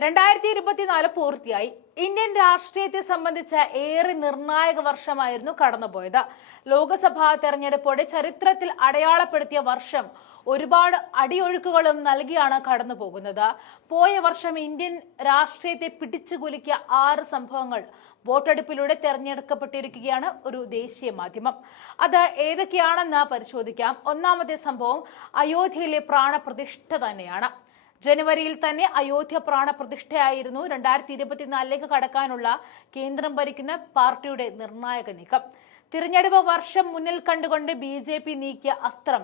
2024 പൂർത്തിയായി. ഇന്ത്യൻ രാഷ്ട്രീയത്തെ സംബന്ധിച്ച ഏറെ നിർണായക വർഷമായിരുന്നു കടന്നുപോയത്. ലോക്സഭാ തെരഞ്ഞെടുപ്പോടെ ചരിത്രത്തിൽ അടയാളപ്പെടുത്തിയ വർഷം ഒരുപാട് അടിയൊഴുക്കുകളും നൽകിയാണ് കടന്നുപോകുന്നത്. പോയ വർഷം ഇന്ത്യൻ രാഷ്ട്രീയത്തെ പിടിച്ചുകുലുക്കിയ 6 സംഭവങ്ങൾ വോട്ടെടുപ്പിലൂടെ തെരഞ്ഞെടുക്കപ്പെട്ടിരിക്കുകയാണ് ഒരു ദേശീയ മാധ്യമം. അത് ഏതൊക്കെയാണെന്ന് പരിശോധിക്കാം. ഒന്നാമത്തെ സംഭവം അയോധ്യയിലെ പ്രാണപ്രതിഷ്ഠ തന്നെയാണ്. ജനുവരിയിൽ തന്നെ അയോധ്യ പ്രാണപ്രതിഷ്ഠയായിരുന്നു 2024 കടക്കാനുള്ള കേന്ദ്രം ഭരിക്കുന്ന പാർട്ടിയുടെ നിർണായക നീക്കം. തിരഞ്ഞെടുപ്പ് വർഷം മുന്നിൽ കണ്ടുകൊണ്ട് BJP നീക്കിയ അസ്ത്രം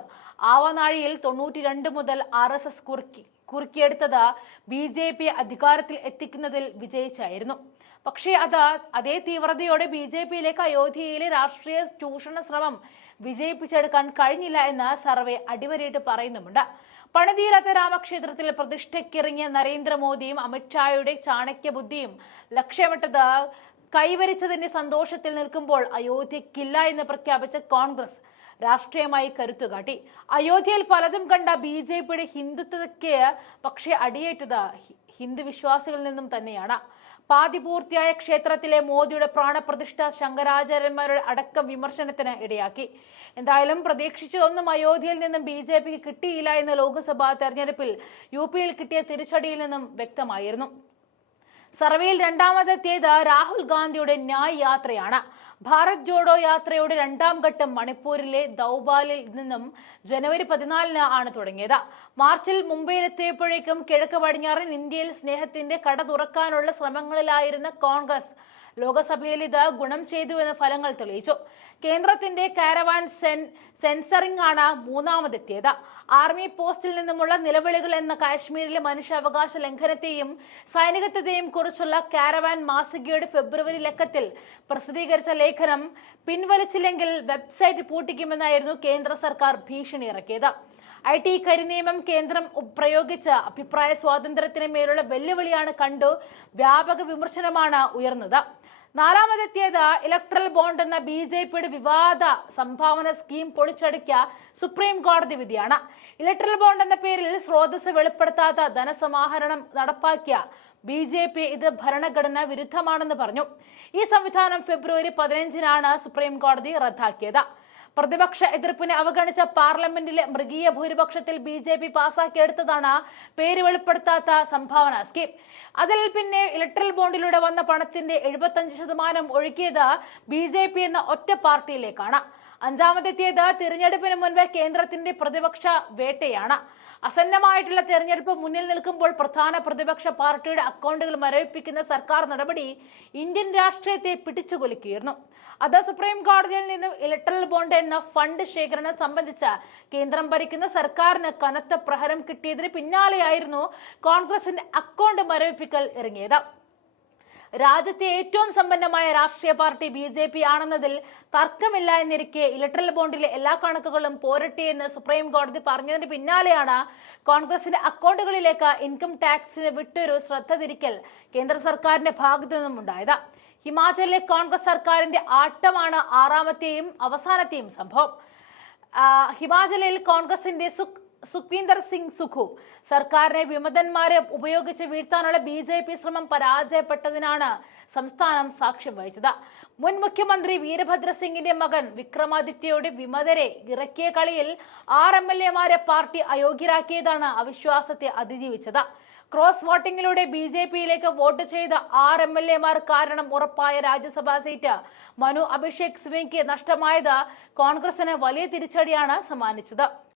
ആവനാഴിയിൽ 92 മുതൽ RSS കുറുക്കിയെടുത്തത് BJP അധികാരത്തിൽ എത്തിക്കുന്നതിൽ വിജയിച്ചായിരുന്നു. പക്ഷേ അതേ തീവ്രതയോടെ BJPയിലേക്ക് അയോധ്യയിലെ രാഷ്ട്രീയ ചൂഷണ ശ്രമം വിജയിപ്പിച്ചെടുക്കാൻ കഴിഞ്ഞില്ല എന്ന് സർവേ അടിവരയിട്ട് പറയുന്നുമുണ്ട്. പണിതീരാത്ത രാമക്ഷേത്രത്തിൽ പ്രതിഷ്ഠയ്ക്കിറങ്ങിയ നരേന്ദ്രമോദിയും അമിത്ഷായുടെ ചാണക്യ ബുദ്ധിയും ലക്ഷ്യമിട്ടത് കൈവരിച്ചതിന്റെ സന്തോഷത്തിൽ നിൽക്കുമ്പോൾ അയോധ്യക്കില്ല എന്ന് പ്രഖ്യാപിച്ച കോൺഗ്രസ് രാഷ്ട്രീയമായി കരുത്തുകാട്ടി. അയോധ്യയിൽ പലതും കണ്ട BJPയുടെ ഹിന്ദുത്വയ്ക്ക് പക്ഷേ അടിയേറ്റത് ഹിന്ദു വിശ്വാസികളിൽ നിന്നും തന്നെയാണ്. പാതി പൂർത്തിയായ ക്ഷേത്രത്തിലെ മോദിയുടെ പ്രാണപ്രതിഷ്ഠ ശങ്കരാചാര്യന്മാരുടെ അടക്കം വിമർശനത്തിന് ഇടയാക്കി. എന്തായാലും പ്രതീക്ഷിച്ചതൊന്നും അയോധ്യയിൽ നിന്നും BJPക്ക് കിട്ടിയില്ല എന്ന് ലോക്സഭാ തെരഞ്ഞെടുപ്പിൽ UPയിൽ കിട്ടിയ തിരിച്ചടിയിൽ നിന്നും വ്യക്തമായിരുന്നു. സർവേയിൽ രണ്ടാമതെത്തിയത് രാഹുൽ ഗാന്ധിയുടെ ന്യായ് യാത്രയാണ്. ഭാരത് ജോഡോ യാത്രയുടെ രണ്ടാം ഘട്ടം മണിപ്പൂരിലെ ദൌബാലിൽ നിന്നും ജനുവരി 14 ആണ് തുടങ്ങിയത്. മാർച്ചിൽ മുംബൈയിലെത്തിയപ്പോഴേക്കും കിഴക്ക് പടിഞ്ഞാറൻ ഇന്ത്യയിൽ സ്നേഹത്തിന്റെ കട തുറക്കാനുള്ള ശ്രമങ്ങളിലായിരുന്ന കോൺഗ്രസ് ലോക്സഭയിൽ ഇത് ഗുണം ചെയ്തുവെന്ന് ഫലങ്ങൾ തെളിയിച്ചു. കേന്ദ്രത്തിന്റെ കാരവാൻ സെൻസറിംഗ് ആണ് മൂന്നാമതെത്തിയത്. ആർമി പോസ്റ്റിൽ നിന്നുമുള്ള നിലവിളികൾ എന്ന കാശ്മീരിലെ മനുഷ്യാവകാശ ലംഘനത്തെയും സൈനികത്വത്തെയും കുറിച്ചുള്ള കാരവാൻ മാസികയുടെ ഫെബ്രുവരി ലക്കത്തിൽ പ്രസിദ്ധീകരിച്ച ലേഖനം പിൻവലിച്ചില്ലെങ്കിൽ വെബ്സൈറ്റ് പൂട്ടിക്കുമെന്നായിരുന്നു കേന്ദ്ര സർക്കാർ ഭീഷണി ഇറക്കിയത്. IT കരിനിയമം കേന്ദ്രം പ്രയോഗിച്ച അഭിപ്രായ സ്വാതന്ത്ര്യത്തിന് മേലുള്ള വെല്ലുവിളിയാണ് കണ്ടു വ്യാപക വിമർശനമാണ് ഉയർന്നത്. നാലാമതെത്തിയത് ഇലക്ട്രൽ ബോണ്ട് എന്ന BJPയുടെ വിവാദ സംഭാവന സ്കീം പൊളിച്ചടുക്കിയ സുപ്രീം കോടതി വിധിയാണ്. ഇലക്ട്രൽ ബോണ്ട് എന്ന പേരിൽ സ്രോതസ് വെളിപ്പെടുത്താത്ത ധനസമാഹരണം നടപ്പാക്കിയ BJP ഇത് ഭരണഘടനാ വിരുദ്ധമാണെന്ന് പറഞ്ഞു. ഈ സംവിധാനം ഫെബ്രുവരി 15 സുപ്രീം കോടതി റദ്ദാക്കിയത്. പ്രതിപക്ഷ എതിർപ്പിനെ അവഗണിച്ച പാർലമെന്റിലെ മൃഗീയ ഭൂരിപക്ഷത്തിൽ BJP പാസാക്കിയെടുത്തതാണ് പേര് വെളിപ്പെടുത്താത്ത സംഭാവന സ്കീം. അതിൽ പിന്നെ ഇലക്ട്രൽ ബോണ്ടിലൂടെ വന്ന പണത്തിന്റെ 75% ഒഴുകിയത് BJP എന്ന ഒറ്റ പാർട്ടിയിലേക്കാണ്. അഞ്ചാമതെത്തിയത് തിരഞ്ഞെടുപ്പിന് മുൻപ് കേന്ദ്രത്തിന്റെ പ്രതിപക്ഷ വേട്ടയാണ്. അസന്നമായിട്ടുള്ള തെരഞ്ഞെടുപ്പ് മുന്നിൽ നിൽക്കുമ്പോൾ പ്രധാന പ്രതിപക്ഷ പാർട്ടിയുടെ അക്കൗണ്ടുകൾ മരവിപ്പിക്കുന്ന സർക്കാർ നടപടി ഇന്ത്യൻ രാഷ്ട്രീയത്തെ പിടിച്ചുകുലുക്കിയിരുന്നു. അത് സുപ്രീം കോടതിയിൽ നിന്നും ഇലക്ട്രൽ ബോണ്ട് എന്ന ഫണ്ട് ശേഖരണം സംബന്ധിച്ച കേന്ദ്രം ഭരിക്കുന്ന സർക്കാരിന് കനത്ത പ്രഹരം കിട്ടിയതിന് പിന്നാലെയായിരുന്നു കോൺഗ്രസിന്റെ അക്കൗണ്ട് മരവിപ്പിക്കൽ ഇറങ്ങിയത്. രാജ്യത്തെ ഏറ്റവും സമ്പന്നമായ രാഷ്ട്രീയ പാർട്ടി BJP ആണെന്നതിൽ തർക്കമില്ല എന്നിരിക്കെ ഇലക്ട്രൽ ബോണ്ടിലെ എല്ലാ കണക്കുകളും പോരട്ടെയെന്ന് സുപ്രീം കോടതി പറഞ്ഞതിന് പിന്നാലെയാണ് കോൺഗ്രസിന്റെ അക്കൗണ്ടുകളിലേക്ക് ഇൻകം ടാക്സിന് വിട്ടൊരു ശ്രദ്ധ തിരിക്കൽ കേന്ദ്ര സർക്കാരിന്റെ ഭാഗത്തു നിന്നും ഉണ്ടായത്. ഹിമാചലിലെ കോൺഗ്രസ് സർക്കാരിന്റെ ആട്ടമാണ് ആറാമത്തെയും അവസാനത്തെയും സംഭവം. ഹിമാചലിൽ കോൺഗ്രസിന്റെ സുഖ്വീന്ദർ സിംഗ് സുഖു സർക്കാരിനെ വിമതന്മാരെ ഉപയോഗിച്ച് വീഴ്ത്താനുള്ള BJP ശ്രമം പരാജയപ്പെട്ടതിനാണ് സംസ്ഥാനം സാക്ഷ്യം വഹിച്ചത്. മുൻ മുഖ്യമന്ത്രി വീരഭദ്ര സിംഗിന്റെ മകൻ വിക്രമാദിത്യയുടെ വിമതരെ ഇറക്കിയ കളിയിൽ 6 MLA-മാരെ പാർട്ടി അയോഗ്യരാക്കിയതാണ് അവിശ്വാസത്തെ അതിജീവിച്ചത്. ക്രോസ് വോട്ടിംഗിലൂടെ BJPയിലേക്ക് വോട്ട് ചെയ്ത 6 MLA-മാർ കാരണം ഉറപ്പായ രാജ്യസഭാ സീറ്റ് മനു അഭിഷേക് സിംഗ്വിക്ക് നഷ്ടമായത് കോൺഗ്രസിന് വലിയ തിരിച്ചടിയാണ് സമ്മാനിച്ചത്.